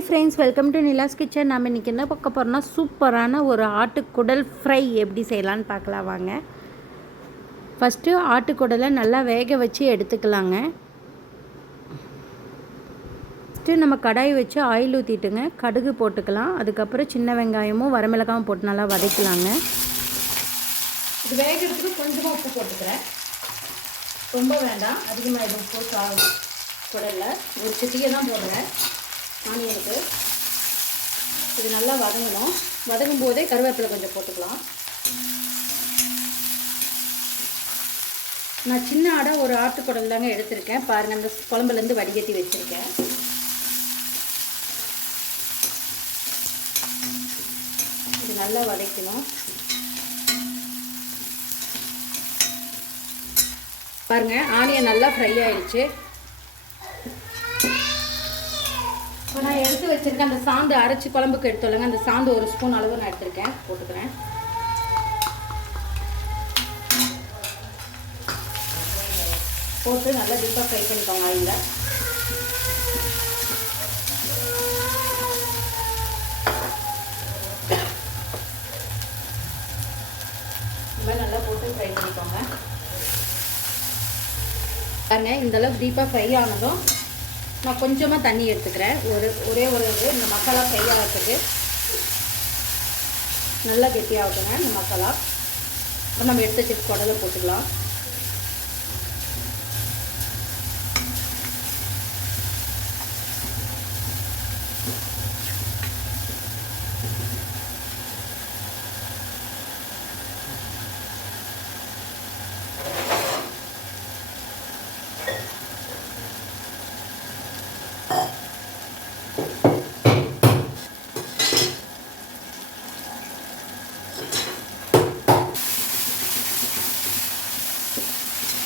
Hi friends, welcome to Nila's kitchen. நம்ம இன்றைக்கி என்ன பார்க்க போகிறோம்னா சூப்பரான ஒரு ஆட்டுக்குடல் ஃப்ரை எப்படி செய்யலான்னு பார்க்கலாம் வாங்க. ஃபஸ்ட்டு ஆட்டுக்குடலை நல்லா வேக வச்சு எடுத்துக்கலாங்க. ஃபஸ்ட்டு நம்ம கடாய் வச்சு ஆயில் ஊற்றிட்டுங்க, கடுகு போட்டுக்கலாம். அதுக்கப்புறம் சின்ன வெங்காயமும் வரமிளகாயும் போட்டு நல்லா வதக்கலாங்க. இது வேகிறதுக்கு கொஞ்சமாக உப்பு போட்டுக்கிறேன், ரொம்ப வேண்டாம், அதிகமாக இது உப்பு குடலில் ஒரு சிட்டியை தான் போடுறேன். ஆனியனுக்கு இது நல்லா வதங்கணும். வதங்கும் போதே கருவேப்பிலை கொஞ்சம் போட்டுக்கலாம். நான் சின்ன ஆடை ஒரு ஆட்டுக்குடல் தாங்க எடுத்திருக்கேன். பாருங்கள், அந்த குழம்புலேருந்து வடிகட்டி வச்சுருக்கேன். இது நல்லா வதக்கணும். பாருங்கள், ஆனியன் நல்லா ஃப்ரை ஆயிடுச்சு. இப்போ நான் எடுத்து வச்சுருக்கேன் அந்த சாந்து, அரைச்சி குழம்புக்கு எடுத்துள்ளங்க, அந்த சாந்து ஒரு ஸ்பூன் அளவு நான் எடுத்துருக்கேன், போட்டுக்கிறேன். போட்டு நல்லா டீப்பாக ஃப்ரை பண்ணிக்கோங்க ஆயிலில். இந்த மாதிரி நல்லா போட்டு ஃப்ரை பண்ணிக்கோங்க. பாருங்க, இந்தளவுக்கு டீப்பாக ஃப்ரை ஆனதும் நான் கொஞ்சமாக தண்ணி எடுத்துக்கிறேன். ஒரே ஒரு இது இந்த மசாலா ஃப்ரை ஆகிறதுக்கு நல்லா கெட்டியாகட்டுங்க இந்த மசாலா. இப்போ நம்ம எடுத்து வச்சு குடலை போட்டுக்கலாம்.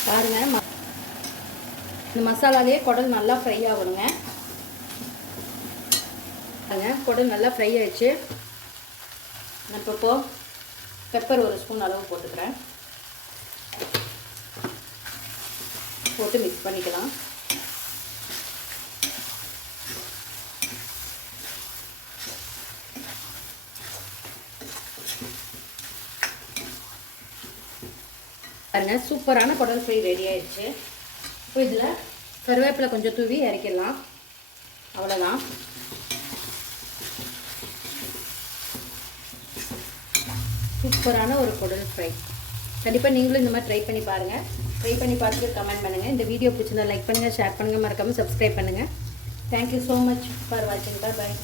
பாருங்க, இந்த மசாலாலேயே குடல் நல்லா ஃப்ரை ஆகணுங்க. பாருங்க, குடல் நல்லா ஃப்ரை ஆயிடுச்சு. நான் இப்போ பெப்பர் ஒரு ஸ்பூன் அளவு போட்டுக்கிறேன், போட்டு மிக்ஸ் பண்ணிக்கலாம். பாருங்க, சூப்பரான குடல் ஃப்ரை ரெடி ஆயிடுச்சு. இப்போ இதில் கருவேப்பிலை கொஞ்சம் தூவி இறக்கிடலாம். அவ்வளோதான். சூப்பரான ஒரு குடல் ஃப்ரை. கண்டிப்பாக நீங்களும் இந்த மாதிரி ட்ரை பண்ணி பாருங்கள். ட்ரை பண்ணி பார்த்துட்டு கமெண்ட் பண்ணுங்கள். இந்த வீடியோ பிடிச்சிருந்தா லைக் பண்ணுங்கள், ஷேர் பண்ணுங்கள், மறக்காமல் சப்ஸ்கிரைப் பண்ணுங்கள். தேங்க்யூ ஸோ மச் ஃபார் வாட்சிங். பாய்.